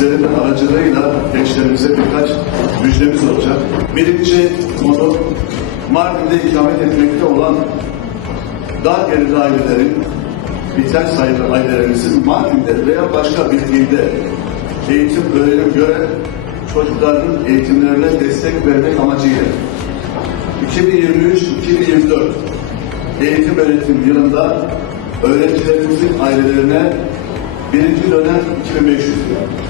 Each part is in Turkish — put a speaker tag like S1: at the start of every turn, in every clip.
S1: sizlerin aracılığıyla gençlerimize birkaç müjdemiz olacak. Birinci konu Mardin'de ikamet etmekte olan dar gelirli ailelerin, biter sayılı ailelerimizin Mardin'de veya başka bir ilde eğitim, öğrenim gören çocukların eğitimlerine destek vermek amacıyla 2023-2024 eğitim öğretim yılında öğrencilerimizin ailelerine birinci dönem 2500 lira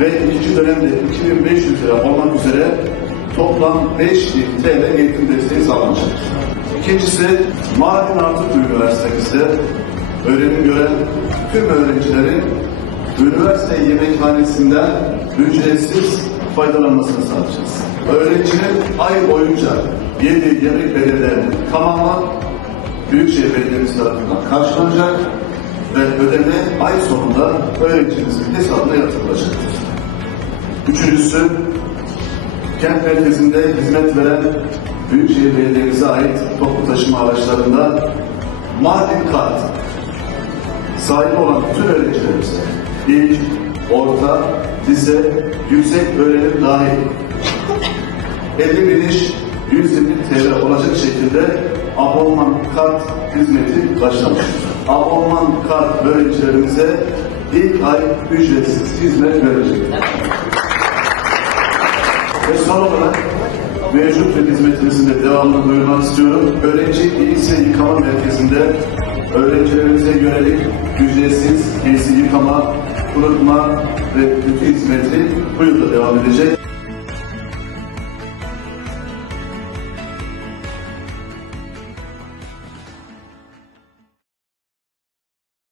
S1: ve ikinci dönemde 2500 lira olmak üzere toplam 5000 TL eğitim desteği sağlanmıştır. İkincisi Mardin Atatürk Üniversitemizde öğrenim gören tüm öğrencilerin üniversite yemekhanesinden ücretsiz faydalanmasını sağlayacağız. Öğrencinin ay boyunca yediği yemek bedellerinin tamamı Büyükşehir Belediyemiz tarafından karşılanacak ve ödeme ay sonunda öğrencimizin hesabına yatırılacaktır. Üçüncüsü, kent merkezinde hizmet veren Büyükşehir Belediye'mize ait toplu taşıma araçlarında Mardin kart sahibi olan bütün öğrencilerimize ilk, orta, lise, yüksek öğrenim dahil 50 biniş 120 TL olacak şekilde abonman kart hizmeti başlamıştır. Abonman kart öğrencilerimize ilk ay ücretsiz hizmet verecek. Ve son olarak mevcut bir hizmetimizin de devamını duyurmak istiyorum. Öğrenci İlse Yıkama Merkezi'nde öğrencilerimize yönelik ücretsiz giysi yıkama, kurutma ve bütün hizmeti bu yılda devam edecek.